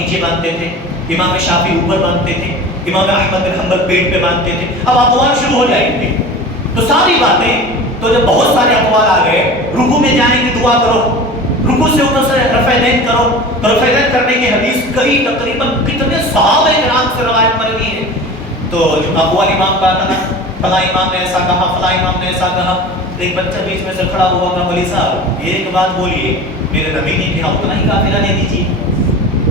نیچے باندھتے تھے، امام شافعی اوپر باندھتے تھے، امام احمد بن حنبل پیٹ پہ باندھتے تھے. اب اقوال شروع ہو جائیں گے تو ساری باتیں، تو جب بہت سارے اقوال آ گئے، رکوع میں جانے کی دعا کرو، رکوع سے اوپر سے رفع دین کرو، تو رفع دین کرنے کی حدیث کئی تقریباً کتنے صحابہ کرام سے روایت مروی ہے. تو جو اقوال امام کا تھا نا، فلاں امام نے ایسا کہا، فلاں امام نے ایسا کہا، ایک بچہ بیچ میں سے کھڑا ہوا کہا مولوی صاحب ایک بات بولیے، میرے نبی نے کہا اتنا ہی کافی رہنے دیجیے،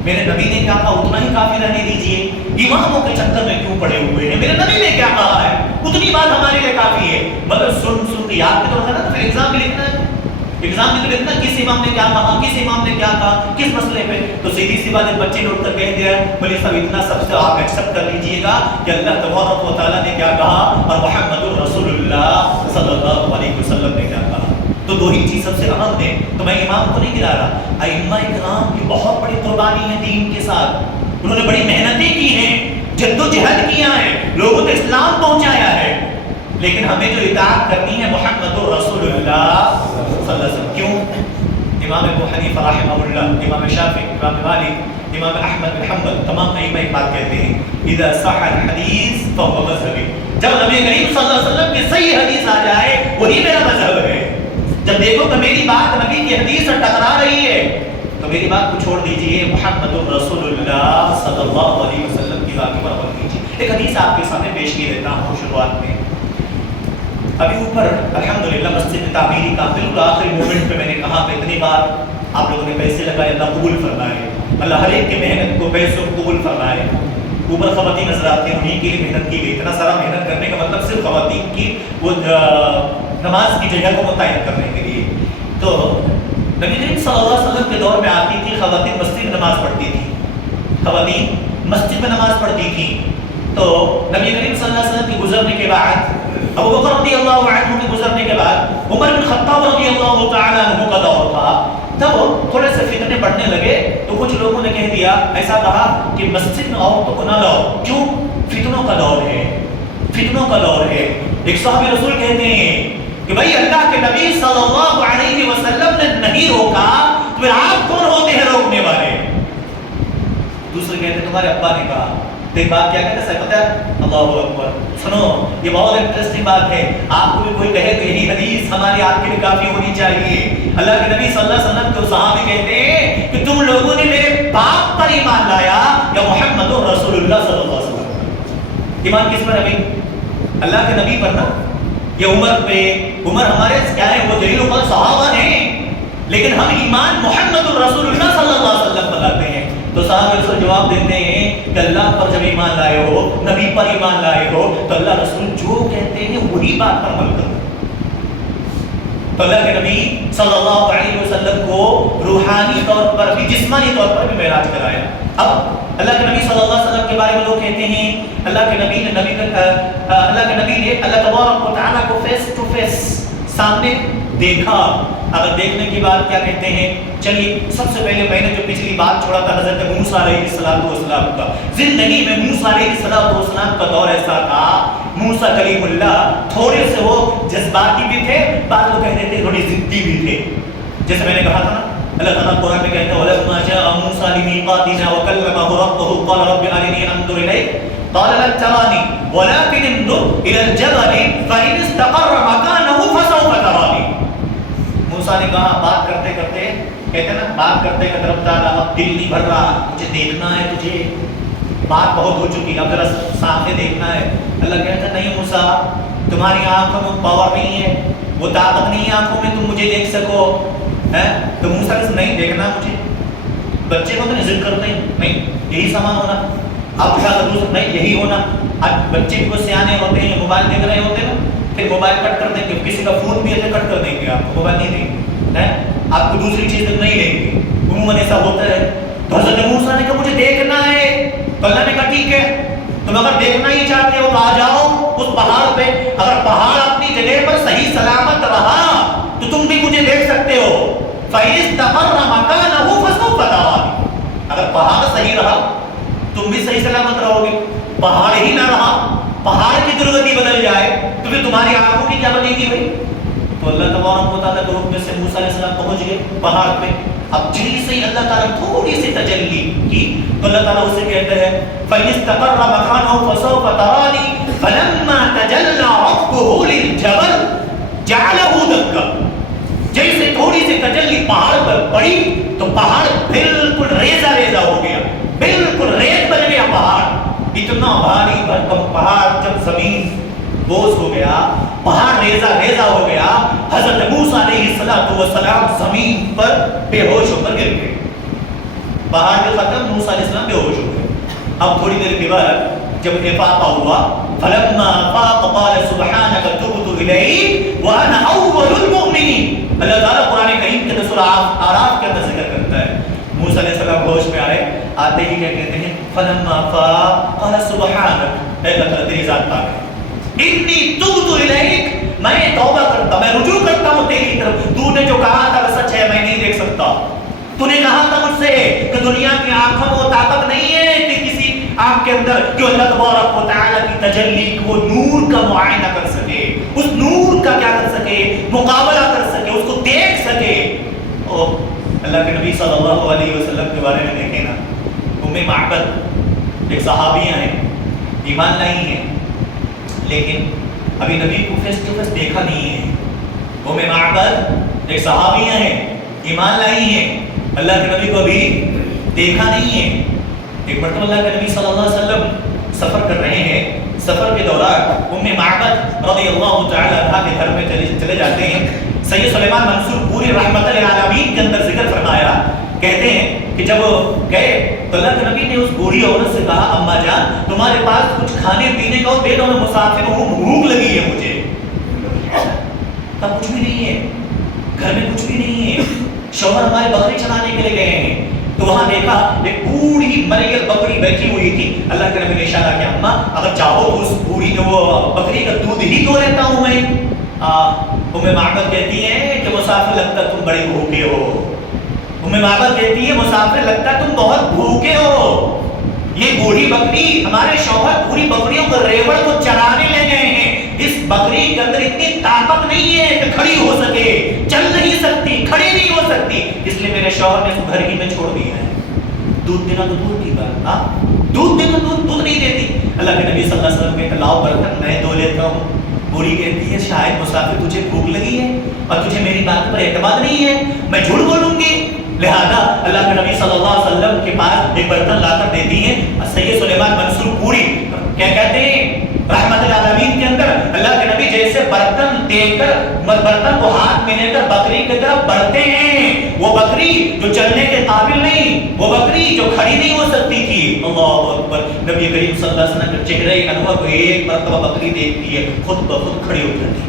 میرے نبی نے کیا کہا اتنا ہی کافی رہنے دیجیے، اماموں کے چکر میں کیوں پڑے ہوئے ہیں، میرے نبی نے کیا کہا ہے اتنی بات ہمارے لیے کافی ہے. مگر سن کے یاد بھی تو رکھنا نا، پھر ایگزام بھی لکھنا ہے، ایگزام میں تو لکھنا کس امام نے کیا کہا، کس امام نے کیا کہا، کس مسئلے پہ. تو سیدھی سی بات ہے، بچے نوٹ کر کہہ دیا مولوی صاحب اتنا سب سے آپ ایکسپٹ کر لیجئے گا کہ اللہ تبارک و تعالیٰ نے کیا کہا اور محمد الرسول اللہ صلی اللہ علیہ وسلم نے کیا کہا. تو دو ہی چیز سب سے اہم ہے. تو میں امام کو نہیں گرا رہا، ائمہ کرام کی بہت بڑی قربانی ہے دین کے ساتھ، انہوں نے بڑی محنتیں کی ہیں، جدوجہد کیا ہے، لوگوں کو اسلام پہنچایا ہے. لیکن ہمیں جو اطاعت کرنی ہے محمد الرسول اللہ صلی اللہ علیہ وسلم. کیوں؟ امام ابو حنیفہ رحمہ اللہ، امام شافعی، امام مالک، امام احمد بن حنبل، تمام ائمہ ایک بات کہتے ہیں اذا صح الحدیث فهو مذہبی. جب نبی کریم صلی اللہ علیہ وسلم کی صحیح حدیث آ جائے وہی میرا مذہب ہے. جب دیکھو کہ میری بات نبی کی حدیث سے ٹکرا رہی ہے تو میری بات کو چھوڑ دیجئے، محمد الرسول اللہ صلی اللہ علیہ وسلم کی بات پر عمل کیجئے. ایک حدیث آپ کے سامنے پیش کی دیتا ہوں شروعات میں. ابھی اوپر الحمدللہ مسجد تعمیری کا بالکل آخری مومنٹ پہ میں نے کہا کہ اتنی بار آپ لوگوں نے پیسے لگائے، اللہ قبول فرمائے، اللہ ہر ایک کی محنت کو پیسوں کو قبول فرمائے. اوپر خواتین نظر آتی ہیں، انہیں کے لیے محنت کی گئی. اتنا سارا محنت کرنے کا مطلب صرف خواتین کی وہ نماز کی جگہ کو متعین کرنے کے لیے. تو نبی کریم صلی اللہ علیہ وسلم کے دور میں آتی تھی خواتین مسجد میں نماز پڑھتی تھی، خواتین مسجد میں نماز پڑھتی تھی. تو نبی کریم صلی اللہ علیہ وسلم کے گزرنے کے بعد، ابو بکر رضی اللہ عنہ کے گزرنے کے بعد عمر بن خطاب رضی اللہ تعالی عنہ کا دور تھا. تب تھوڑے سے فتنے بڑھنے لگے تو کچھ لوگوں نے کہہ دیا، ایسا کہا کہ مسجد میں عورتوں کو نہ لاؤ. کیوں؟ فتنوں کا دور ہے، فتنوں کا دور ہے. ایک صحابی رسول کہتے ہیں کہ بھائی اللہ کے نبی صلی اللہ علیہ وسلم نے نہیں روکا تو پھر آپ کون ہوتے ہیں روکنے والے؟ دوسرے کہتے ہیں تمہارے ابا نے کہا. تو ایک بات کیا کہتے ہیں پتہ ہے؟ اللہ اکبر. سنو یہ بہت انٹرسٹنگ بات ہے. آپ کو بھی کوئی کہے تو یہی حدیث ہمارے آپ کے لیے کافی ہونی چاہیے. اللہ کے نبی صلی اللہ علیہ وسلم کے صحابی کہتے ہیں کہ تم لوگوں نے میرے باپ پر ایمان لایا یا محمد رسول اللہ صلی اللہ علیہ وسلم. ایمان کس پر ہے؟ اللہ کے نبی پر نا. یہ عمر پہ، عمر ہمارے کیا ہے وہ جلیل القدر صحابہ ہیں، لیکن ہم ایمان محمد رسول اللہ صلی اللہ علیہ وسلم پر لاتے ہیں. تو صحابہ رسول جواب دیتے ہیں کہ اللہ پر جب ایمان لائے ہو، نبی پر ایمان لائے ہو تو اللہ رسول جو کہتے ہیں وہی بات پر عمل کرو. تو اللہ کے نبی صلی اللہ علیہ وسلم کو روحانی طور پر بھی جسمانی طور پر بھی معراج کرایا. اب اللہ کے نبی صلی اللہ علیہ وسلم کے بارے میں لوگ کہتے ہیں اللہ کے نبی نے اللہ تبارک و تعالیٰ کو فیس ٹو فیس سامنے دیکھا. اگر دیکھنے کی بات کیا کہتے ہیں، چلیے سب سے پہلے میں نے جو پچھلی بات چھوڑا تھا حضرت موسیٰ علیہ السلام کا. زندگی میں موسیٰ علیہ السلام کا دور ایسا تھا، موسیٰ کلیم اللہ تھوڑے سے وہ جذباتی بھی تھے، بعض لوگ کہتے تھے تھوڑی ضدی بھی تھے. جیسے میں نے کہا تھا نا اللہ تعالیٰ قرآن میں کہتے ہیں وَلَمَّا جَاءَ مُوسَىٰ لِمِيقَاتِنَا وَكَلَّمَهُ رَبُّهُ قَالَ رَبِّ أَرِنِي أَنظُرْ إِلَيْكَ قَالَ لَن تَرَانِي وَلَكِنِ انظُرْ إِلَى الْجَبَلِ فَإِنِ اسْتَقَرَّ مَكَانَهُ فَسَوْفَ تَرَانِي. موسیٰ نے کہا بات کرتے کرتے، کہتے ہیں نا بات کرتے کرتے رب تعالیٰ اب دل نہیں بھر رہا، مجھے دیکھنا ہے تجھے، بات بہت ہو چکی اب ذرا سامنے دیکھنا ہے. اللہ کہتا ہے نہیں موسیٰ تمہاری آنکھوں میں پاور نہیں ہے، وہ طاقت نہیں ہے آنکھوں میں تم مجھے دیکھ سکو. تو موسیٰ نے نہیں دیکھنا مجھے. بچے کو تو ضد کرتے ہیں نہیں یہی سامان ہونا، آپ کیا کرو نہیں یہی ہونا. اب بچے بھی کوئی سیانے ہوتے ہیں موبائل دیکھ رہے ہوتے ہیں نا، پھر موبائل کٹ کر دیں گے، کسی کا فون بھی ہے کٹ کر دیں گے، آپ کو موبائل نہیں دیں گے، آپ کو دوسری چیز نہیں دیں گے. عموماً ایسا ہوتا ہے. تو حضرت موسیٰ نے کہا مجھے دیکھنا ہے. تو اللہ نے کہا ٹھیک ہے تم اگر دیکھنا ہی چاہتے ہو تو آ جاؤ اس پہاڑ پہ. اگر پہاڑ اپنی جگہ پر صحیح سلامت رہا تو تم بھی مجھے دیکھ سکتے ہو. فَإِنِ اسْتَقَرَّ مَكَانَهُ فَسَوْفَ تَرَانِي. اگر پہاڑ صحیح رہا تم بھی صحیح سلامت رہو گے. پہاڑ ہی نہ رہا، پہاڑ کی درگتی بدل جائے تو پھر تمہاری آنکھوں کی کیا بنے گی بھائی. تو اللہ تبارک و تعالیٰ کے حکم سے موسیٰ علیہ السلام پہنچ گئے پہاڑ پہ. اب جیسے ہی اللہ تعالیٰ تھوڑی سی تجلی کی تو کہتے ہیں فَإِسْتَقَرَّ مَكَانَهُ فَسَوْفَ تَرَانِي فَلَمَّا تَجَلَّى رَبُّهُ لِلْجَبَلِ جَعَلَهُ دَكًّا، جیسے تھوڑی سی تجلی پہاڑ پر پڑی تو پہاڑ بالکل ریزہ ریزہ ہو گیا، بالکل ریت بن گیا پہاڑ. اتنا بھاری بھرکم پہاڑ جب زمین بوجھ ہو گیا، پہاڑ ریزہ ریزہ ہو گیا، حضرت موسیٰ علیہ السلام زمین پر بے ہوش ہو کر گر گئے. پہاڑ کے ختم، موسیٰ علیہ السلام بے ہوش ہو گئے. اب تھوڑی دیر کے بعد جب افاقہ ہوا فلما فاق قال سبحانك تبت الیک وانا اول المؤمنین. اللہ تعالیٰ قرآن کریم کے سورہ اعراف کے اندر ذکر کرتا ہے موسیٰ علیہ السلام ہوش میں آئے، آتے ہی کیا کہتے ہیں فلما فاق قال سبحانك، اے اللہ تعالیٰ تیری ذات پاک ہے، انی تبت الیک، میں توبہ کرتا، میں رجوع کرتا ہوں تیری طرف. تو نے جو کہا تھا وہ سچ ہے، میں نہیں دیکھ سکتا. تو نے کہا تھا مجھ سے کہ دنیا کی آنکھوں میں وہ طاقت نہیں ہے کہ کسی آنکھ کے اندر جو اللہ تبارک و تعالیٰ کی تجلی وہ نور کا معائنہ کر سکے، اس نور کا کیا کر سکے، مقابلہ کر سکے، اس کو دیکھ سکے. اللہ کے نبی صلی اللہ علیہ وسلم کے بارے میں دیکھیں نا، ام معبد ایک صحابیہ ہیں، ایمان لائی ہیں لیکن ابھی نبی کو فیس ٹو فیس دیکھا نہیں ہے. ام معبد ایک صحابیہ ہیں، ایمان لائی ہیں، اللہ کے نبی کو ابھی دیکھا نہیں ہے. ایک مرتبہ اللہ کے نبی صلی اللہ علیہ وسلم سفر کر رہے ہیں، سفر کے دوران ام معبد رضی اللہ تعالی عنہا کے گھر میں چلے جاتے ہیں. سید سلیمان منصور پوری رحمت للعالمین کے اندر ذکر فرمایا، کہتے ہیں کہ جب گئے تو اللہ کے نبی نے اس بوڑھی عورت سے کہا اما جان تمہارے پاس کچھ کھانے پینے کا دے دو، میں مسافر ہوں، بھوک لگی ہے مجھے. کہا کچھ بھی نہیں ہے، گھر میں کچھ بھی نہیں ہے، شوہر ہمارے بکری چلانے کے لیے گئے ہیں. تو وہاں دیکھا ایک بوڑھی مریل بکری بیٹھی ہوئی تھی. اللہ کے نبی نے اشارہ کیا اما اگر چاہو تو اس بوڑھی جو وہ بکری کا دودھ ہی دو لیتا ہوں میں. ام معبد کہتی ہے کہ مسافر لگتا تم بڑے بھوکے ہو. ام معبد کہتی ہے مسافر لگتا تم بہت بھوکے ہو. یہ بوڑھی بکری ہمارے شوہر پوری بکریوں کو ریوڑ کو چرانے لے گئے ہیں. اس بکری کے اندر اتنی طاقت نہیں ہے کہ کھڑی ہو سکے، چل نہیں سکتی، کھڑی نہیں ہو سکتی، اس لیے میرے شوہر نے اس کو گھر ہی میں چھوڑ دیا ہے. دودھ دینا تو دودھ کی بات، دودھ دینا دودھ نہیں دیتی. اللہ کے نبی صلی اللہ علیہ وسلم کہتے لاؤ برتن میں دھو لیتا ہوں. بوڑھی کہتی ہے شاید مسافر تجھے بھوک لگی ہے اور تجھے میری بات پر اعتماد نہیں ہے، میں جھوٹ بولوں گی. لہذا اللہ کے نبی صلی اللہ علیہ وسلم کے پاس ایک برتن لا کر دیتی ہیں. سید سلیمان منصور پوری کیا کہتے ہیں رحمت العالمین کے اندر اللہ کے نبی جیسے برتن دے کر برتن کو ہاتھ میں لے کر بکری کی طرف بڑھتے ہیں. وہ بکری جو چلنے کے قابل نہیں، وہ بکری جو کھڑی نہیں ہو سکتی تھی. اللہ اکبر. نبی کریم صلی اللہ علیہ وسلم کے چہرے انور کو ایک مرتبہ بکری دیکھتی ہے خود بخود کھڑی ہو جاتی ہے.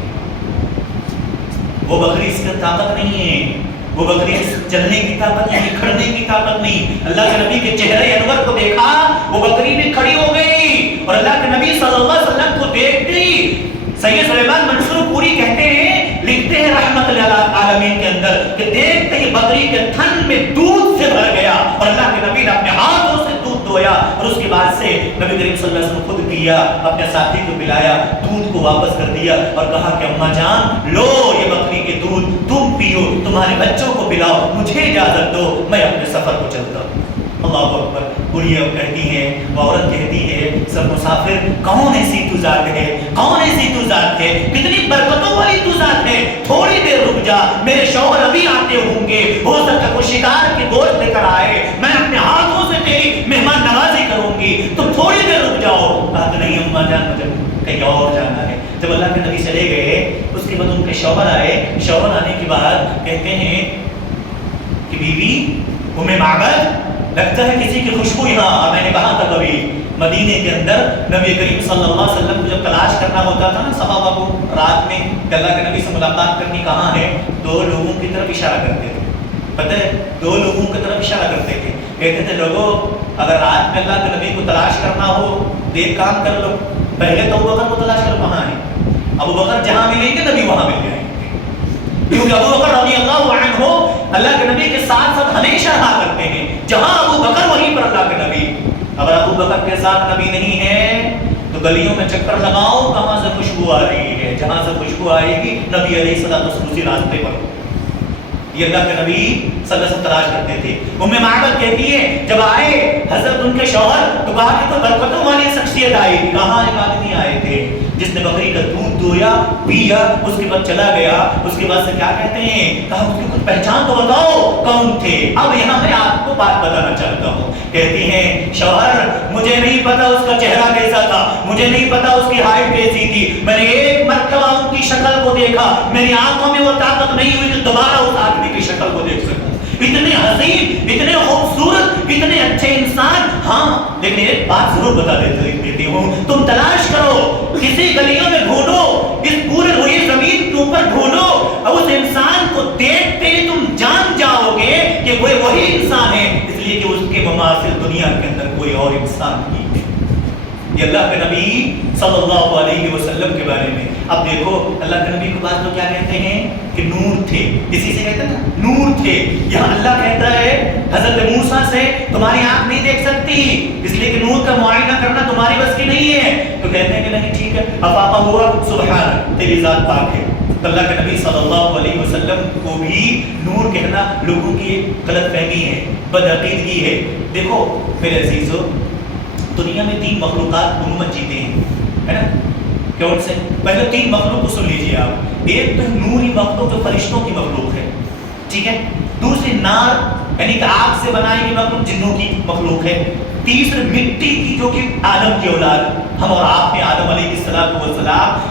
وہ بکری اس کی طاقت نہیں ہے، وہ بکری چلنے کی طاقت نہیں، کھڑنے کی طاقت نہیں. اللہ کے نبی کے چہرے انور کو دیکھا، وہ بکری بھی کھڑی ہو گئی. اور اللہ کے نبی صلی اللہ علیہ وسلم کو دیکھتی سید سلیمان منصور پوری کہتے ہیں، لکھتے ہیں رحمت للعالمین کے اندر کہ دیکھتے ہی بکری کے تھن میں دودھ سے بھر گیا اور اللہ کے نبی نے اپنے ہاتھوں سے دودھ دھویا اور اس کے بعد سے نبی کریم صلی اللہ علیہ وسلم خود پیا، اپنے ساتھی کو پلایا، دودھ کو واپس کر دیا اور کہا کہ اماں جان لو یہ بکری کے دودھ تم پیو، تمہارے بچوں کو پلاؤ، مجھے اجازت دو میں اپنے سفر کو چلتا ہوں. اللہ اکبر. بوڑھی کہتی ہے، وہ عورت کہتی ہے سب مسافر کون ایسی تو ذات ہے، کون ایسی تو ذات ہے، کتنی برکتوں والی تو ذات ہے، تھوڑی دیر رک جا، میرے شوہر ابھی آتے ہوں گے، ہو سکتا ہے کوئی شکار کی گوشت لے کر آئے، میں اپنے ہاتھوں سے تیری مہمان نوازی کروں گی، تم تھوڑی دیر رک جاؤ. کہا نہیں اماں جان مجھے کہیں اور جانا ہے. جب اللہ کے نبی چلے گئے اس کے بعد ان کے شوہر آئے. شوہر آنے کے بعد کہتے ہیں کہ بیوی ام معبد لگتا ہے کسی کی خوشبو یہاں. اور میں نے کہا تھا کبھی مدینے کے اندر نبی کریم صلی اللہ علیہ وسلم کو جب تلاش کرنا ہوتا تھا نا صحابہ کو رات میں کہ اللہ کے نبی سے ملاقات کرنی کہاں ہے، دو لوگوں کی طرف اشارہ کرتے تھے. پتہ ہے دو لوگوں کی طرف اشارہ کرتے تھے، کہتے تھے لوگوں اگر رات میں اللہ کے نبی کو تلاش کرنا ہو دیکھ کام کر لو، پہلے تو ابو بکر کو تلاش کرو کہاں ہے. ابو بکر جہاں ملیں گے نبی وہاں مل جائیں گے، کیونکہ ابو بکر رضی اللہ عنہ اللہ کے نبی کے ساتھ ساتھ ہمیشہ رہا کرتے ہیں. جہاں ابو بکر وہیں پر اللہ کے نبی. اگر ابو بکر کے ساتھ نبی نہیں ہے تو گلیوں میں چکر لگاؤ کہاں سے خوشبو آ رہی ہے، جہاں سے خوشبو آئے گی نبی علیہ الصلوۃ والسلام اسی راستے پر. یہ اللہ کے نبی صلی اللہ علیہ وسلم تلاش کرتے تھے. ام معبد کہتی ہے جب آئے حضرت ان کے شوہر کہا کہ تو برکتوں والی شخصیت آئی تھی. کہاں ایک آدمی آئے تھے جس نے بکری کا دودھ دویا پیا, اس کے بعد چلا گیا. اس کے بعد سے کیا کہتے ہیں, کہا اس کی کچھ پہچان تو بتاؤ کون تھے. اب یہاں میں آپ کو بات بتانا چاہتا ہوں. کہتی ہیں شوہر مجھے نہیں پتا اس کا چہرہ کیسا تھا, مجھے نہیں پتا اس کی ہائٹ کیسی تھی, میں نے ایک مرتبہ ان کی شکل کو دیکھا, میری آنکھوں میں وہ طاقت نہیں ہوئی کہ دوبارہ اس آدمی کی شکل کو دیکھ سکوں. اتنے حسین, اتنے خوبصورت, اتنے اچھے انسان. ہاں لیکن ایک بات ضرور بتا دیتی ہوں, تم تلاش کرو, کسی گلیوں میں ڈھونڈو, اس پورے روئے زمین کے اوپر ڈھونڈو, اور اس انسان کو دیکھتے ہی تم جان جاؤ گے کہ وہ وہی انسان ہے, اس لیے کہ اس کے مماثل دنیا کے اندر کوئی اور انسان نہیں ہے. یہ اللہ کے نبی صلی اللہ علیہ وسلم کے بارے میں. اب دیکھو اللہ کے نبی کو بعد لوگ کیا کہتے ہیں کہ نور تھے, اسی سے کہتے ہیں نا نور تھے. یہاں اللہ کہتا ہے حضرت موسیٰ سے تمہاری آنکھ نہیں دیکھ سکتی, اس لیے کہ نور کا معائنہ کرنا تمہاری بس کی نہیں ہے. تو کہتے ہیں کہ نہیں ٹھیک ہے, افاقہ ہوا سبحان تیری ذات پاک ہے. اللہ کے نبی صلی اللہ علیہ وسلم کو بھی نور کہنا لوگوں کی ایک غلط فہمی ہے, بدعقیدگی ہے. دیکھو میرے عزیزو, دنیا میں 3 مخلوقات عموماً جیتے ہیں, ہے نا. کون سے؟ پہلے 3 مخلوق کو سن لیجئے آپ. ایک تو نوری مخلوق جو فرشتوں کی مخلوق ہے, ٹھیک ہے. دوسری نار یعنی کہ آگ سے بنائی ہوئی مخلوق, جنوں کی مخلوق ہے. تیسری مٹی کی جو کہ آدم کی اولاد, ہم اور آپ میں آدم علیہ السلام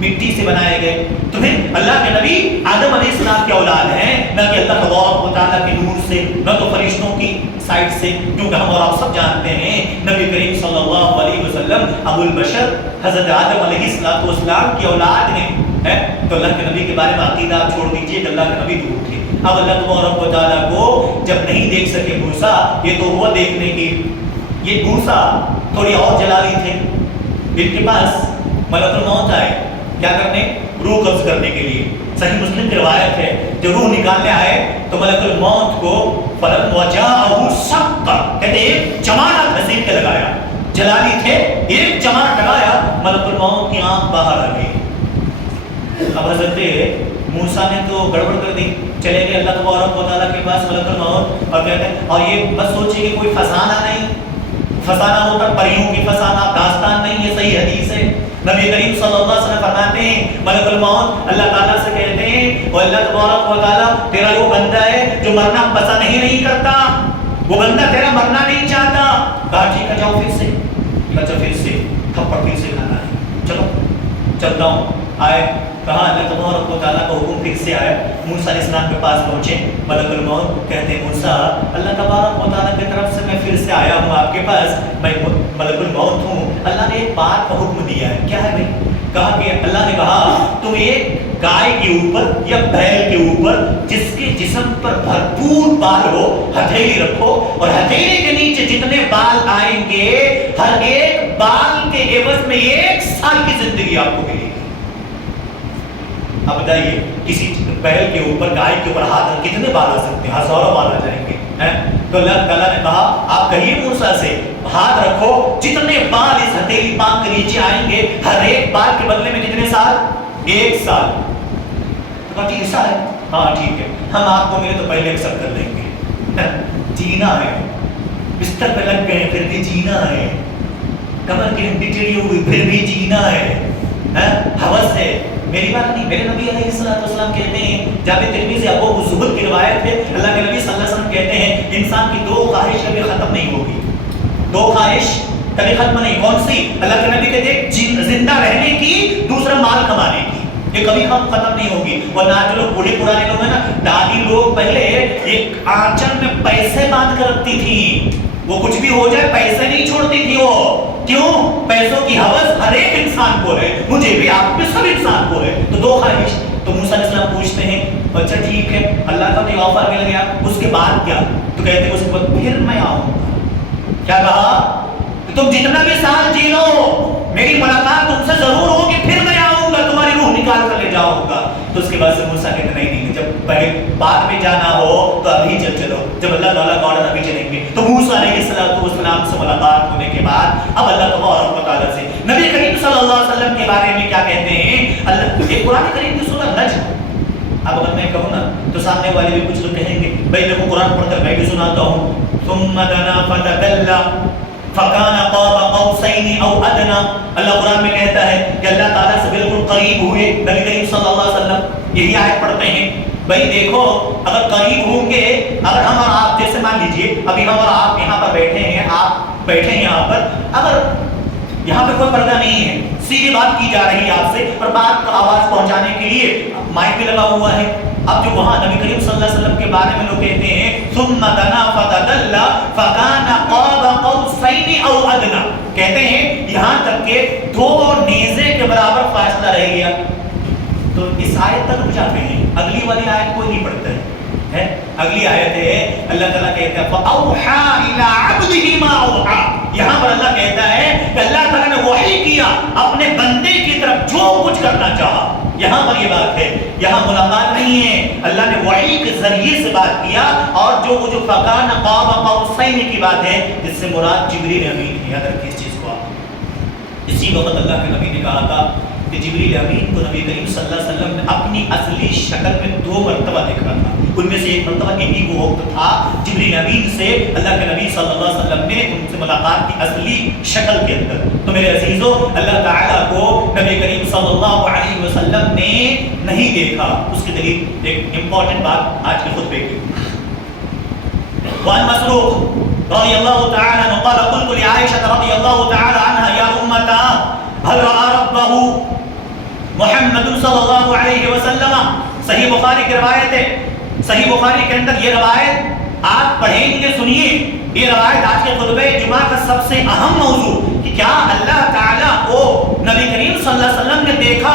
مٹی سے بنائے گئے. تو پھر اللہ کے نبی آدم علیہ السلام کی اولاد ہیں, نہ کہ اللہ تبارک و تعالیٰ کے نور سے, نہ تو فرشتوں کی سائڈ سے, کیونکہ ہم اور آپ سب جانتے ہیں نبی کریم صلی اللہ علیہ وسلم ابو البشر حضرت آدم علیہ السلام کی اولاد ہیں. تو اللہ کے نبی کے بارے میں عقیدہ آپ چھوڑ دیجئے کہ اللہ کے نبی نور تھے. اب اللہ تبارک و تعالیٰ کو جب نہیں دیکھ سکے موسیٰ, یہ تو ہوا دیکھنے کی, یہ موسیٰ تھوڑی اور جلالی تھے, ان کے پاس ملک الموت آئے, کیا کرنے؟ روح قبض کرنے کے لیے. صحیح مسلم کی روایت ہے, جو روح نکالنے آئے تو ملک الموت کو فلم وجاءہ شقا, کہتے ایک چماٹا گھسیٹ کے لگایا, جلالی تھے, ایک چماٹ لگایا, ملک الموت کی آنکھ باہر آ گئی. اب حضرت موسیٰ نے تو گڑبڑ کر دی, چلے گئے اللہ تبارک و تعالیٰ کے پاس ملک الموت, اور کہتے ہیں, اور یہ بس سوچیے کہ کوئی فسانہ نہیں, فسانہ ہوتا پریوں کی فسانہ, داستان نہیں, یہ صحیح حدیث ہے. نبی کریم صلی اللہ علیہ وسلم فرماتے ہیں ملک الموت اللہ تعالیٰ سے کہتے ہیں, اور اللہ تبارک و تعالیٰ تیرا وہ بندہ ہے جو مرنا پسند ہی نہیں کرتا, وہ بندہ تیرا مرنا نہیں چاہتا. کہا ٹھیک ہے جاؤ پھر سے, اچھا پھر سے تھپڑ پھر سے کھانا ہے, چلو چلتا ہوں. آئے, کہا اللہ تبارک و تعالیٰ کا حکم پھر سے آیا, موسیٰ علیہ السلام کے پاس پہنچے. ملک الموت کہتے ہیں موسیٰ اللہ تبارک و تعالیٰ کی طرف سے میں پھر سے آیا ہوں آپ کے پاس, میں ملک الموت ہوں. اللہ نے ایک بات کا حکم دیا ہے, کیا ہے بھائی؟ کہا کہ اللہ نے کہا تم ایک گائے کے اوپر یا بیل کے اوپر جس کے جسم پر بھرپور بال ہو ہتھیلی رکھو, اور ہتھیلی کے نیچے جتنے بال آئیں گے ہر ایک بال کے عوض میں 1 سال کی زندگی آپ کو ملے گی. اب بتائیے کسی بیل کے اوپر, گائے کے اوپر ہاتھ رکھ کتنے بال آ سکتے ہیں؟ ہزاروں بال آ جائیں گے. تو اللہ تعالیٰ نے کہا آپ کہیے موسیٰ سے ہاتھ رکھو, جتنے بال اس ہتھیلی پاک کے نیچے آئیں گے ہر ایک بال کے بدلے میں کتنے سال؟ 1 سال. تو کہا ٹھیک ہے, ہاں ٹھیک ہے, ہم آپ کو ملے تو پہلے ایکسپٹ کر لیں گے. جینا ہے, بستر پہ لگ گئے پھر بھی جینا ہے, کمر کی ہڈی ٹیڑھی ہو گئی پھر بھی جینا ہے, ہوس ہے. میری بات نہیں, میرے نبی علیہ السلام کہتے ہیں, جابر ترمذی ابو زہد کی روایت ہے, اللہ کے نبی صلی اللہ علیہ وسلم کہتے ہیں انسان کی 2 خواہش کبھی ختم نہیں ہوگی, 2 خواہش کبھی ختم نہیں. کون سی؟ اللہ کے نبی کہتے ہیں زندہ رہنے کی, دوسرا مال کمانے کی, یہ کبھی ختم نہیں ہوگی. اور نہ جو لوگ بوڑھے پرانے لوگ ہیں نا, دادی لوگ پہلے ایک آنچل میں پیسے باندھ کر رکھتی تھی, وہ کچھ بھی ہو جائے پیسے نہیں چھوڑتی تھی. وہ کیوں؟ پیسوں کی ہوس ہر ایک انسان کو ہے, مجھے بھی, آپ بھی, سب انسان کو ہے. تو 2 خواہش. تو موسیٰ علیہ السلام پوچھتے ہیں اچھا ٹھیک ہے اللہ کا بھی آفر مل گیا, اس کے بعد کیا؟ تو کہتے ہیں اس کے بعد پھر میں آؤں گا. کیا کہا؟ تم جتنا بھی سال جی لو میری ملاقات تم سے ضرور ہوگی, پھر میں آؤں گا تمہاری روح نکال کر لے جاؤں گا. تو اس کے بعد سے موسیٰ کہتے نہیں, جب پہلے بعد میں جانا ہو تو ابھی چلو, جب اللہ تعالیٰ کا آرڈر ابھی چلیں گے. تو موسیٰ علیہ السلام سے ملاقات ہونے کے بعد اب اللہ تبارک و تعالیٰ سے نبی کریم صلی اللہ علیہ وسلم کے بارے میں کیا کہتے ہیں. اللہ یہ قرآن کریم کی سورہ نجم, اب اگر میں کہوں نا تو سامنے والے بھی کچھ لوگ کہیں گے بھائی دیکھو قرآن پڑھ کر میں بھی سناتا ہوں. ثم دنا فتدلى فَكَانَ قَابَ قَوْسَيْنِ أَوْ أَدْنَى. اللہ قرآن میں کہتا ہے کہ اللہ تعالیٰ سے بالکل قریب ہوئے نبی کریم صلی اللہ علیہ وسلم. یہی آیت پڑھتے ہیں. بھائی دیکھو اگر قریب ہوں گے، اگر ہم اور آپ جیسے مان لیجئے ابھی ہم اور آپ یہاں پر بیٹھے ہیں، آپ بیٹھے ہیں یہاں پر، اگر یہاں پہ کوئی پردہ نہیں ہے، سیدھی بات کی جا رہی ہے آپ سے، اور بات کا آواز پہنچانے کے لیے مائک بھی لگا ہوا ہے. اب جو وہاں نبی کریم صلی اللہ علیہ وسلم کے بارے میں لوگ کہتے ہیں ثم دنا فتدلى فكان قاب قوسين او ادنى، کہتے ہیں یہاں تک کہ 2 نیزے کے برابر فاصلہ رہ گیا. تو اس آیت تک جاتے ہیں، اگلی والی آیت کوئی نہیں پڑھتا ہے. اگلی آیت ہے اللہ تعالیٰ کہتا ہے فَأَوْحَى إِلَىٰ عَبْدِهِ مَا أَوْحَىٰ. یہاں پر اللہ کہتا ہے کہ اللہ تعالیٰ نے وحی کیا اپنے بندے کی طرف جو کچھ کرنا چاہا. یہاں پر یہ بات ہے، یہاں ملاقات نہیں ہے، اللہ نے وحی کے ذریعے سے بات کیا. اور جو فَكَانَ قَابَ قَوْسَيْنِ کی بات ہے، جس سے مراد جبریل امین ہے. یاد رکھیے اس چیز کو آپ. اسی وقت اللہ کے نبی نے کہا تھا کہ جبریل امین کو نبی کریم صلی اللہ علیہ وسلم نے اپنی اصلی شکل میں 2 مرتبہ دیکھا تھا. ان میں سے ایک مرتبہ یہی وہ وقت تھا جبریل امین سے اللہ کے نبی صلی اللہ علیہ وسلم نے ان سے ملاقات کی اصلی شکل کے اندر. تو میرے عزیزو، اللہ تعالیٰ کو نبی کریم صلی اللہ علیہ وسلم نے نہیں دیکھا. اس کی دلیل ایک امپورٹنٹ بات آج کے خطبے کی. وعن مسروق رضی اللہ تعالی عنہ قال قلت لعائشہ رضی اللہ تعالی عنہ یا امتا هل رأى ربه محمد صلی اللہ علیہ وسلم. صحیح بخاری کی روایت ہے. صحیح بخاری کے اندر یہ روایت آپ پڑھیں گے، سنیے. یہ روایت آج کے خطبہ جمعہ کا سب سے اہم موضوع کہ کیا اللہ تعالیٰ کو نبی کریم صلی اللہ علیہ وسلم نے دیکھا.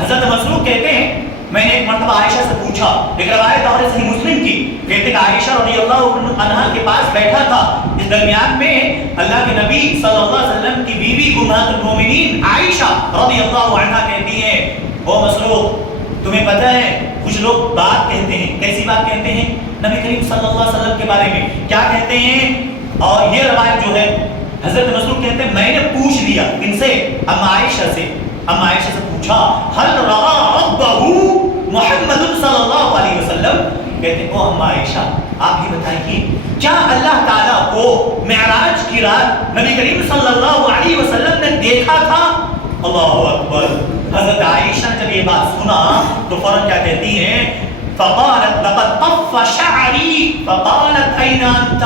حضرت مسروق کہتے ہیں میں نے ایک مرتبہ عائشہ سے پوچھا، ایک روایت اور صحیح مسلم کی، کہتے کہ عائشہ رضی اللہ عنہا کے پاس بیٹھا تھا. اس درمیان میں اللہ کے نبی صلی اللہ علیہ وسلم کی بیوی امہات المومنین عائشہ رضی اللہ عنہا کہتی ہیں او مسروق تمہیں پتہ ہے کچھ لوگ بات کہتے ہیں. کیسی بات کہتے ہیں؟ نبی کریم صلی اللہ علیہ وسلم کے بارے میں کیا کہتے ہیں؟ اور یہ روایت جو ہے حضرت مسروق کہتے ہیں میں نے پوچھ لیا ان سے، اما عائشہ سے پوچھا هل رأى ربه محمد صلی اللہ علیہ وسلم. کہتے ہیں او اما عائشہ آپ یہ بتائیے کیا اللہ تعالیٰ کو معراج کی رات نبی کریم صلی اللہ علیہ وسلم نے دیکھا تھا؟ اللہ اکبر. حضرت عائشہ نے جب یہ بات سنا تو فوراً کیا کہتی ہیں فقالت لقد طف شعری فقالت این انت.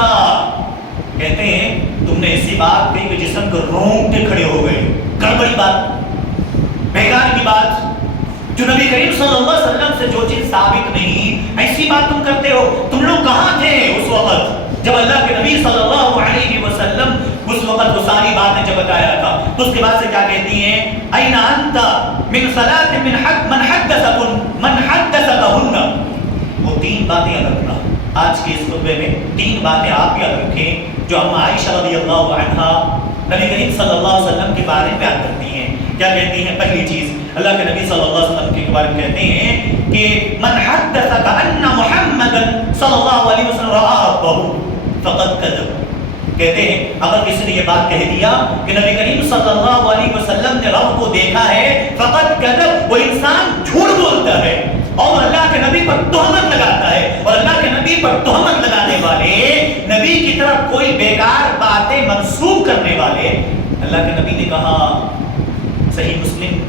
کہتے ہیں تم نے ایسی بات کہی کہ جسم کے رونگٹے کھڑے ہو گئے. گڑبڑی بات، بیکار کی بات، جو نبی کریم صلی اللہ علیہ وسلم سے جو چیز ثابت نہیں، ایسی بات تم کرتے ہو. تم لوگ کہاں تھے اس وقت جب اللہ کے نبی صلی اللہ علیہ وسلم اس وقت وہ ساری باتیں جب بتایا تھا؟ تو اس کے بعد سے کیا کہتی ہیں این انت من صلاة من حدثکہن. وہ 3 باتیں یاد رکھنا آج کے اس خطبے میں. 3 باتیں آپ یاد رکھیں جو اما عائشہ رضی اللہ عنہا نبی کریم صلی اللہ علیہ وسلم کے بارے میں بیان کرتی ہیں. کیا کہتی ہیں؟ پہلی چیز اللہ کے نبی صلی اللہ علیہ وسلم کے بارے میں کہتے ہیں کہ من حدثک ان محمد صلی اللہ علیہ وسلم رأى ربه فقد کذب. کہتے ہیں اگر کسی نے یہ بات کہہ دیا کہ نبی کریم صلی اللہ علیہ وسلم نے رب کو دیکھا ہے فقد کذب، وہ انسان جھوٹ بولتا ہے اور اللہ کے نبی پر تہمت لگاتا ہے. اور اللہ کے نبی پر تہمت لگانے والے، نبی کی طرف کوئی بیکار باتیں منسوب کرنے والے، اللہ کے نبی نے کہا صحیح مسلم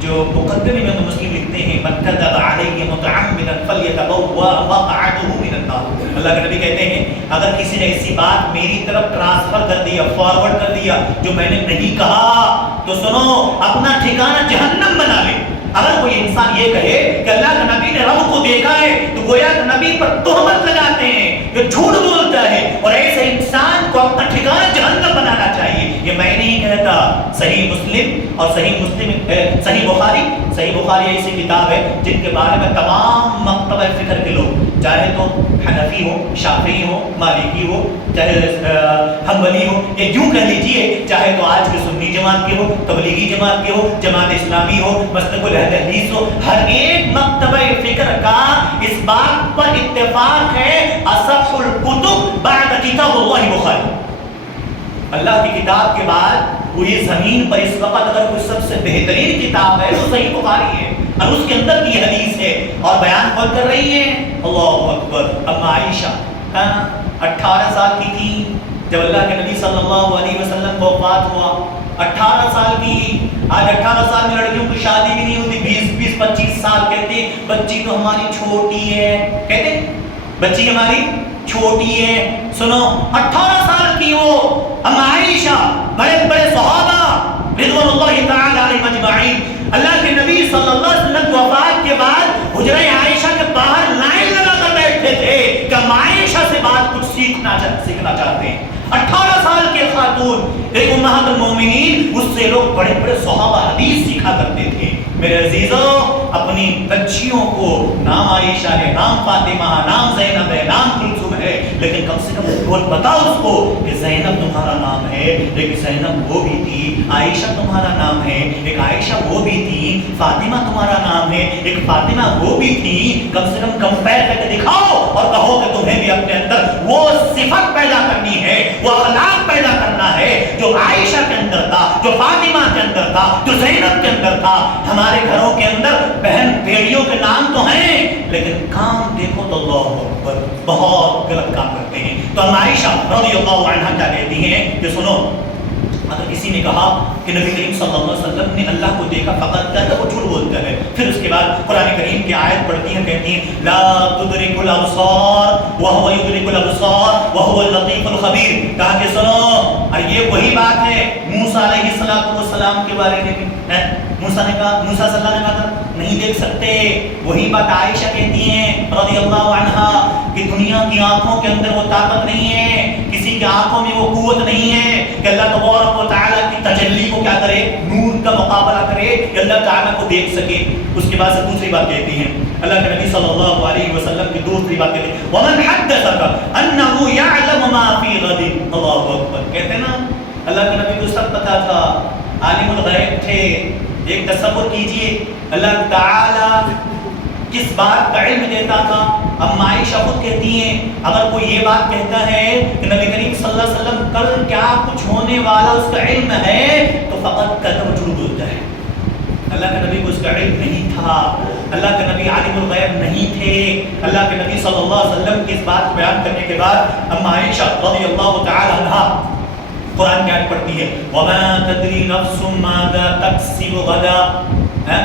جو مقدمے میں مسلم لکھتے ہیں من کذب علی متعمدا فلیتبوأ مقعده من النار. اللہ کے نبی کہتے ہیں اگر کسی نے ایسی بات میری طرف ٹرانسفر کر دیا، فارورڈ کر دیا جو میں نے نہیں کہا، تو سنو اپنا ٹھکانہ جہنم بنا لے. اگر کوئی انسان یہ کہے کہ اللہ کے نبی نے رب کو دیکھا ہے تو گویا کہ نبی پر تہمت لگاتے ہیں، جو جھوٹ بولتا ہے، اور ایسے انسان کو اپنا ٹھکانہ جہنم بنانا چاہیے. یہ میں نہیں کہتا، صحیح مسلم اور صحیح بخاری ایسی کتاب ہے جن کے بارے میں تمام مکتبہ فکر کے لوگ، چاہے تو حنفی ہو، شافعی ہو، مالکی ہو، چاہے حنبلی ہو، یا یوں کہہ لیجئے چاہے تو آج کے سنی جماعت کے ہو، تبلیغی جماعت کے ہو، جماعت اسلامی ہو، مسلک اہل حدیث ہو، ہر ایک مکتبہ فکر کا اس بات پر اتفاق ہے اصح الکتب بعد کتاب اللہ بخاری. اللہ کی کتاب کے بعد پوری زمین پر اس وقت اگر کوئی سب سے بہترین کتاب ہے تو صحیح بخاری ہے، اور اس کے اندر کی حدیث ہے اور بیان کون کر رہی ہے؟ اللہ اکبر. اما عائشہ 18 سال کی تھی جب اللہ کے نبی صلی اللہ علیہ وسلم کو وفات ہوا، 18 سال کی، آج 18 سال میں لڑکیوں کی شادی بھی نہیں ہوتی، 20 25 سال کہتے بچی تو ہماری چھوٹی ہے، کہتے بچی ہماری چھوٹی ہے۔ سنو 18 سال کی وہ ام عائشہ، بڑے بڑے صحابہ رضوان اللہ تعالی علیہم اجمعین، اللہ کے نبی صلی اللہ علیہ وسلم کی وفات کے بعد حجرہ عائشہ کے باہر لائن لگا کر بیٹھتے تھے کہ ہم عائشہ سے بات کچھ سیکھنا چاہتے ہیں۔ 18 سال کے خاتون ایک امہات المومنین، اس سے لوگ بڑے بڑے صحابہ حدیث سیکھا کرتے تھے۔ میرے عزیزوں، اپنی بچیوں کو نام عائشہ ہے، نام فاطمہ، نام زینب ہے، نام کلثوم ہے، لیکن کم سے کم بتاؤ اس کو کہ زینب تمہارا نام ہے، لیکن زینب وہ بھی تھی، عائشہ تمہارا نام ہے، ایک عائشہ وہ بھی تھی، فاطمہ تمہارا نام ہے، ایک فاطمہ وہ بھی تھی۔ کم سے کم کمپیئر کر کے دکھاؤ اور کہو کہ تمہیں بھی اپنے اندر وہ صفت پیدا کرنی ہے، وہ اخلاق پیدا کرنا ہے جو عائشہ کے اندر تھا، جو فاطمہ کے اندر تھا، جو زینب کے اندر تھا۔ ہمارے گھروں کے اندر بہن بیٹیوں کے نام تو ہیں، لیکن کام دیکھو تو اللہ اکبر بہت غلط کام کرتے ہیں۔ تو ہم عائشہ رضی اللہ عنہا کیا کہتی ہیں کہ سنو، اگر کسی نے کہا کہ نبی کریم صلی اللہ علیہ وسلم نے اللہ کو دیکھا فقط کہتا ہے، وہ جھوٹ بولتا ہے۔ پھر اس کے بعد قرآن کریم کی آیت پڑھتی ہیں، کہتی ہیں لا تدرک الابصار وهو يدرك الابصار وهو اللطيف الخبیر۔ کہا کہ سنو، اور یہ وہی بات ہے موسیٰ علیہ السلام کے بارے میں بھی ہے۔ موسیٰ نے کہا، موسیٰ صلی اللہ علیہ وسلم نہیں دیکھ سکتے، وہی بات عائشہ کہتی ہیں رضی اللہ عنہا کہ دنیا کی آنکھوں کے اندر وہ طاقت نہیں ہے، کسی کی آنکھوں میں وہ قوت نہیں ہے کہ اللہ تبارک و تعالیٰ کی تجلی کو کیا کرے، نور کا مقابلہ کرے، کہ اللہ تعالیٰ کو دیکھ سکے۔ اس کے بعد سے دوسری بات کہتی ہیں اللہ کے نبی صلی اللہ علیہ وسلم کی دوسری بات کہتے ہیں وَمَنْ حَدَّثَكَ أَنَّهُ يَعْلَمُ مَا فِي غَدٍ۔ اللہ اکبر، کہتے ہیں نا اللہ کے نبی کو سب پتا تھا، عالم الغیب تھے۔ ایک تصور کیجئے اللہ تعالیٰ کس بات کا علم دیتا تھا۔ اب عائشہ خود کہتی ہیں اگر کوئی یہ بات کہتا ہے کہ نبی کریم صلی اللہ علیہ وسلم کل کیا کچھ ہونے والا اس کا علم ہے تو فقط کذب، جھوٹ بولتا ہے۔ اللہ کے نبی کو اس کا علم نہیں تھا، اللہ کے نبی عالم الغیب نہیں تھے۔ اللہ کے نبی صلی اللہ علیہ وسلم کی اس بات کو بیان کرنے کے بعد ام عائشہ رضی اللہ تعالی عنہا قرآن کی آیت پڑھتی ہے وَمَا تَدْرِي نَفْسٌ مَاذَا تَكْسِبُ غَدًا۔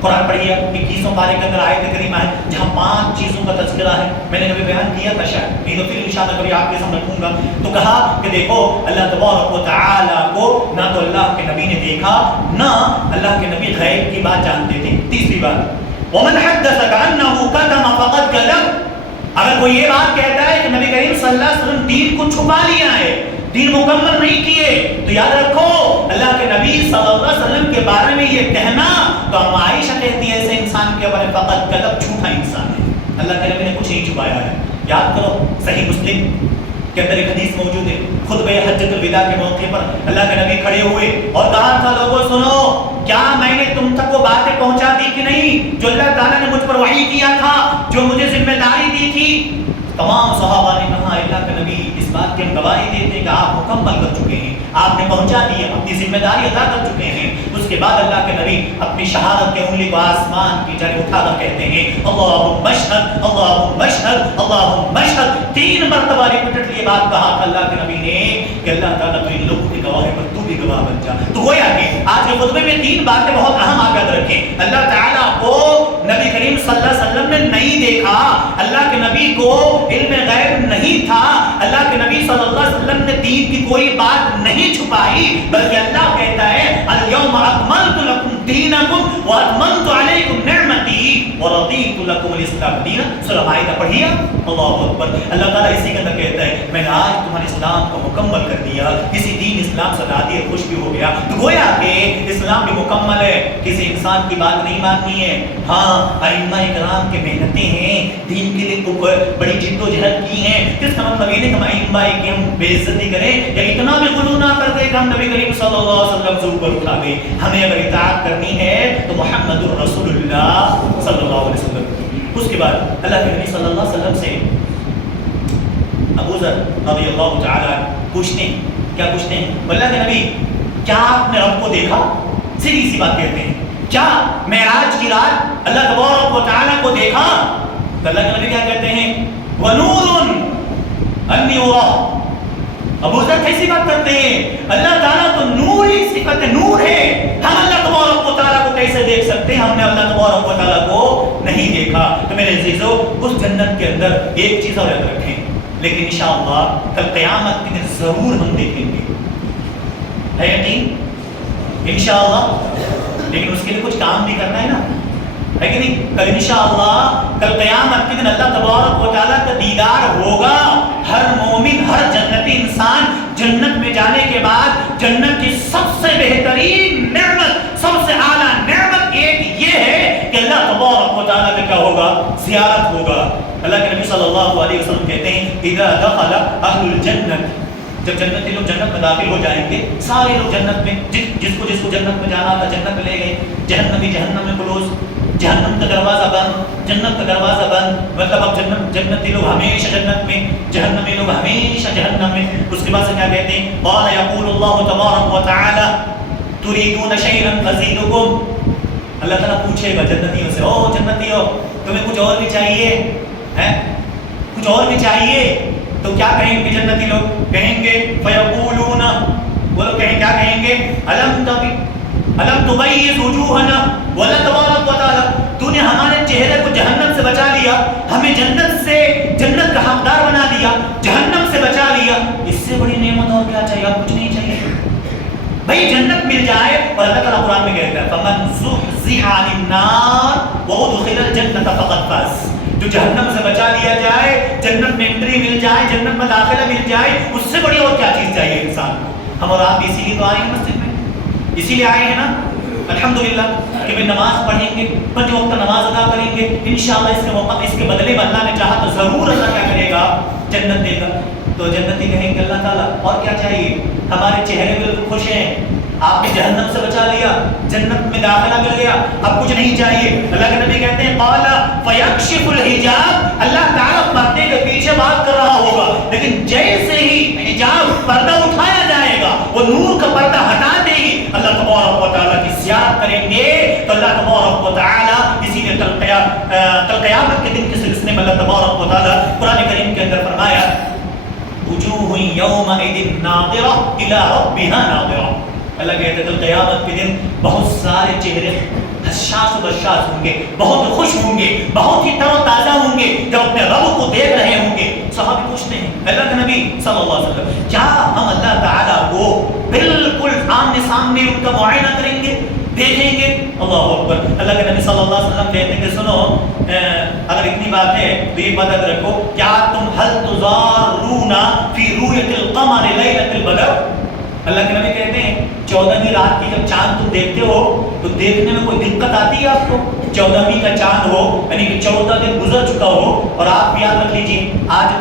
قرآن پڑھیے 21 پارے کے اندر آیت کریمہ ہے جہاں 5 چیزوں کا تذکرہ ہے۔ میں نے کبھی بیان کیا تھا شاید، نہیں تو پھر انشاءاللہ کبھی آپ کے سامنے رکھوں گا۔ تو کہا کہ دیکھو اللہ تبارک و تعالیٰ کو نہ تو اللہ کے نبی نے دیکھا، نہ اللہ کے نبی غیب کی بات جانتے تھے۔ تیسری بات وَمَنْ حَدَّثَكَ أَنَّهُ كَتَمَ فَقَدْ كَذَبَ۔ اگر کوئی یہ بات کہتا ہے کہ نبی کریم صلی اللہ علیہ وسلم دین کو چھپا لیا ہے، دین مکمل نہیں کیے، تو یاد رکھو اللہ کے نبی صلی اللہ علیہ وسلم کے بارے میں یہ کہنا تو ہم عائشہ کہتی ہے ایسے انسان کے بارے فقط کذب، جھوٹا انسان ہے، اللہ کے نبی نے کچھ نہیں چھپایا ہے۔ یاد کرو صحیح مسلم کے اندر ایک حدیث موجود ہے، خطبہ حجۃ الوداع کے موقع پر اللہ کے نبی کھڑے ہوئے اور کہا تھا لوگوں سنو، کیا میں نے تم تک وہ باتیں پہنچا دی کہ نہیں جو اللہ تعالیٰ نے مجھ پر وحی کیا تھا، جو مجھے ذمہ داری دی تھی؟ تمام صحابہ نے کہا اللہ کے نبی اس بات کی ہم گواہی دیتے ہیں کہ آپ مکمل کر چکے ہیں، آپ نے پہنچا دی، اپنی ذمہ داری ادا کر چکے ہیں۔ اس کے بعد اللہ کے نبی اپنی شہادت کے انگلی کو آسمان کی جانب اٹھا کر کہتے ہیں اللہم اشہد اللہم اشہد اللہم اشہد۔ 3 مرتبہ ریپیٹڈ یہ بات کہا تھا اللہ کے نبی نے کہ اللہ تعالیٰ تو ان لوگوں کی گواہی پر تو بھی گواہ بن جا۔ تو گویا کہ آج کے خطبے میں 3 باتیں بہت اہم آپ یاد رکھیں۔ اللہ تعالیٰ کو نبی کریم صلی اللہ علیہ وسلم نے نہیں دیکھا، اللہ کے نبی کو علم غیب نہیں تھا، اللہ کے نبی صلی اللہ علیہ وسلم نے دین کی کوئی بات نہیں چھپائی، بلکہ اللہ کہتا ہے اليوم اکملت لکم دینکم واتممت علیکم نعمتی ورضیت لکم الاسلام دینا۔ سورہ مائدہ پڑھیے اللہ اکبر۔ اللہ تعالیٰ اسی کے اندر کہتا ہے میں نے آج تمہارے اسلام کو مکمل کر دیا، کسی دین اسلام سے دادی خوش بھی ہو گیا۔ تو گویا کہ اسلام بھی مکمل ہے، کسی انسان کی بات نہیں ماننی ہے۔ ہاں ائمہ کرام کی محنتیں ہیں، دین کے لیے بڑی جد و جہد کی ہیں، جس کا مطلب یہ نہیں کہ ہم ائمہ کی ہم بے عزتی کریں یا اتنا بھی غلو نہ کر دیں کہ ہم نبی کریم صلی اللہ علیہ وسلم سے اوپر اٹھا دیں۔ ہمیں اگر اطاعت کرنی ہے تو محمد الرسول اللہ صلی اللہ علیہ وسلم۔ اس کے بعد اللہ کے نبی صلی اللہ علیہ وسلم سے ابو ذر رضی اللہ تعالیٰ پوچھتے ہیں، کیا پوچھتے ہیں؟ اللہ کے نبی کیا آپ نے رب کو دیکھا؟ سیدھی سی بات کہتے ہیں، کیا معراج کی رات اللہ تبارک و تعالیٰ کو دیکھا؟ تو اللہ کے نبی کیا کہتے ہیں وَنُورٌ أَنِّي أُرَاهُ، ابو ذر کیسی بات کرتے ہیں؟ اللہ تعالیٰ تو نور ہی صفت نور ہے، ہم اللہ تبارک و تعالیٰ کو کیسے دیکھ سکتے ہیں؟ ہم نے اللہ تبارک و تعالیٰ کو نہیں دیکھا۔ تو میرے عزیزو، اس جنت کے اندر ایک چیز اور یاد رکھیں، لیکن انشاءاللہ کل قیامت کے دن ضرور ہم دیکھیں گے، ہے یقین انشاءاللہ، لیکن اس کے لیے کچھ کام بھی کرنا ہے نا، ہے کہ نہیں؟ کل انشاءاللہ کل قیامت کے دن اللہ تبارک و تعالیٰ کا دیدار ہوگا۔ ہر مومن، ہر جنتی انسان جنت میں جانے کے بعد جنت کی سب سے بہترین نعمت، سب سے اعلیٰ نعمت ایک یہ ہے کہ اللہ تبارک و تعالیٰ کا کیا ہوگا؟ زیارت ہوگا۔ اللہ کے نبی صلی اللہ علیہ وسلم کہتے ہیں اذا دخل اہل الجنت، جب جنتی لوگ جنت میں داخل ہو جائیں گے، سارے لوگ جنت میں، جس کو جنت میں جانا تھا جنت میں لے گئے، جہنمی جہنم میں کلوز، جہنم کا دروازہ بند، جنت کا دروازہ بند، مطلب اب جنتی لوگ ہمیشہ جنت میں، جہنمی لوگ ہمیشہ جہنم میں۔ اس کے بعد سے کیا کہتے ہیں؟ قال یقول اللہ تبارک و تعالی تريدون شيئا ازيدكم، اللہ تعالیٰ پوچھے گا جنتیوں سے، او جنتیوں تمہیں کچھ اور بھی چاہیے ہے؟ کچھ اور بھی چاہیے؟ تو کیا کہیں گے جنتی لوگ؟ کہیں گے فیقولون، وہ لوگ کیا کہیں گے؟ الم تبیض وجوہنا، واللہ تبارک و تعالی تو نے ہمارے چہرے کو جہنم سے بچا لیا، ہمیں جنت کا حقدار بنا دیا، جہنم سے بچا لیا، اس سے بڑی نعمت اور کیا چاہیے؟ آپ کچھ نہیں چاہیے بھائی، جنت مل جائے۔ اور اللہ تعالیٰ قرآن میں کہتا ہے فمن زحزح عن النار وادخل الجنة فقد فاز، جو جہنم سے بچا لیا جائے، جنت میں انٹری مل جائے، جنت میں داخلہ مل جائے، اس سے بڑی اور کیا چیز چاہیے انسان کو؟ ہم اور آپ اسی لیے تو آئے ہیں مسجد میں، اسی لیے آئے ہیں نا الحمدللہ کہ میں نماز پڑھیں گے، 5 وقت نماز ادا کریں گے انشاءاللہ۔ اس کے موقع اس کے بدلے میں اللہ نے چاہا تو ضرور اللہ کیا کرے گا؟ جنت دے گا۔ تو جنتی کہیں گے اللہ تعالیٰ اور کیا چاہیے؟ ہمارے چہرے بالکل خوش ہیں، آپ نے جہنم سے بچا لیا، جنت میں داخلہ مل گیا، اب کچھ نہیں چاہیے۔ اللہ کے نبی کہتے ہیں قال فیکشف الحجاب، اللہ تعالیٰ پردے کے پیچھے بات کر رہا ہوگا، لیکن جیسے ہی حجاب پردہ اٹھایا جائے گا، وہ نور کا پردہ ہٹا دے گی، اللہ تبارک و تعالیٰ کی زیارت کریں گے تو اللہ تبارک و تعالیٰ، اسی لیے کل قیامت کے دن کے سلسلے میں اللہ تبارک و تعالیٰ قرآن کریم کے اندر فرمایا وجوہ یومئذ ناظرہ الی ربہا ناظرہ، اللہ کہتے ہیں کل قیامت کے دن بہت سارے چہرے حساس و بشاس ہوں گے، بہت خوش ہوں گے، بہت ہی تر و تازہ ہوں گے جب اپنے رب کو دیکھ رہے ہوں گے۔ صحابی پوچھتے ہیں اللہ کے نبی صلی اللہ علیہ وسلم کیا ہم اللہ تعالیٰ کو بالکل آمنے سامنے ان کا معائنہ کریں گے، دیکھیں گے؟ اللہ اکبر۔ اللہ کے نبی صلی اللہ علیہ وسلم کہتے ہیں کہ سنو، اگر اتنی بات ہے تو یہ بات یاد رکھو، کیا تم هل تضارون فی رؤیت القمر لیلۃ البدر، اللہ کے نبی کہتے ہیں 14ویں رات کی جب چاند تم دیکھتے ہو تو دیکھنے میں کوئی دقت آتی ہے آپ کو؟ 14ویں کا چاند ہو یعنی کہ 14 دن گزر چکا ہو، اور آپ یاد رکھ لیجیے آج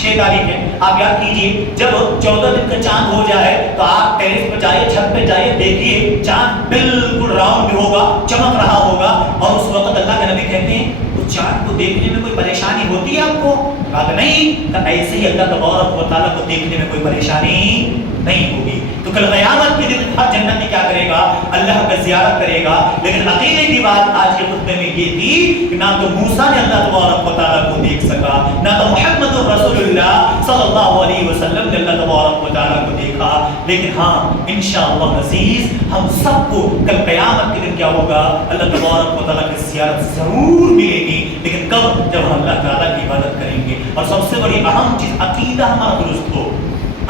6 تاریخ ہے، آپ یاد کیجئے جب 14 دن کا چاند ہو جائے تو آپ ٹیرس پہ جائیے، چھت پہ جائیے، دیکھیے چاند بالکل راؤنڈ ہوگا، چمک رہا ہوگا، اور اس وقت اللہ کے نبی کہتے ہیں اس چاند کو دیکھنے میں کوئی پریشانی ہوتی ہے آپ کو؟ کہا نہیں، کہ ایسے ہی اللہ تبارک و تعالیٰ کو دیکھنے میں کوئی پریشانی نہیں ہوگی۔ تو کل قیامت کے دن ہر جنتی کیا کرے گا؟ اللہ کا زیارت کرے گا۔ لیکن عقیدے کی بات آج کے خطبے میں یہ تھی کہ نہ تو موسیٰ نے اللہ تبارک و تعالیٰ کو دیکھ سکا، نہ تو محمد رسول اللہ صلی اللہ علیہ وسلم نے اللہ تبارک و تعالیٰ کو دیکھا، لیکن ہاں انشاءاللہ عزیز ہم سب کو کل قیامت کے دن کیا ہوگا؟ اللہ تبارک و تعالیٰ کی زیارت ضرور ملے گی، لیکن کب؟ جب ہم اللہ تعالیٰ کی عبادت کریں گے، اور سب سے بڑی اہم چیز عقیدہ ہمارا درست ہو،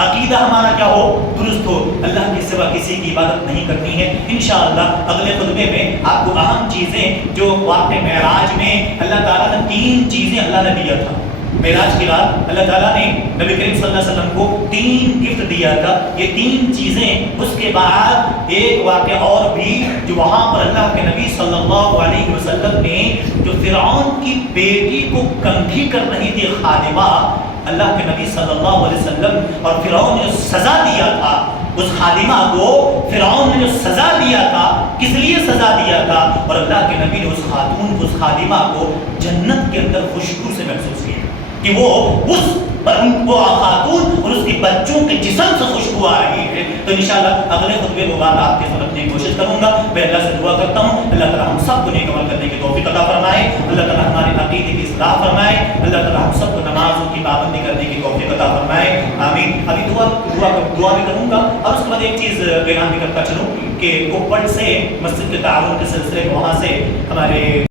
عقیدہ ہمارا کیا ہو؟ درست ہو، اللہ کے سوا کسی کی عبادت نہیں کرنی ہے۔ انشاءاللہ اگلے خطبے میں آپ کو اہم چیزیں جو واقع معراج میں اللہ تعالیٰ نے 3 چیزیں اللہ نے دیا تھا، معراج کے بعد اللہ تعالیٰ نے نبی کریم صلی اللہ علیہ وسلم کو 3 گفٹ دیا تھا، یہ 3 چیزیں، اس کے بعد ایک واقعہ اور بھی جو وہاں پر اللہ کے نبی صلی اللہ علیہ وسلم نے جو فرعون کی بیٹی کو کنگھی کر رہی تھی خادمہ، اللہ کے نبی صلی اللہ علیہ وسلم اور فرعون نے جو سزا دیا تھا اس خادمہ کو، فرعون نے جو سزا دیا تھا کس لیے سزا دیا تھا؟ اور اللہ کے نبی نے اس خاتون کو، اس خادمہ کو جنت کے اندر خوشبو سے محسوس کیا کہ وہ اس پر وہ خاتون اور اس کے بچوں کے جسم سے خوشبو آ رہی ہے. تو انشاءاللہ اگلے خطبے میں بات آپ کے سمجھنے کی کوشش کروں گا. میں اللہ سے دعا کرتا ہوں اللہ تعالیٰ ہم سب کو نیک عمل کرنے کی توفیق عطا فرمائے, اللہ تعالیٰ ہمارے عقیدے کی اصلاح فرمائے, اللہ تعالیٰ ہم سب کو نمازوں کی پابندی کرنے کی توفیق عطا فرمائے, آمین. ابھی دعا بھی کروں گا, اور اس کے بعد ایک چیز اعلان بھی کرتا چلوں کہ کوپڑ سے مسجد کے تعاون کے سلسلے میں وہاں سے ہمارے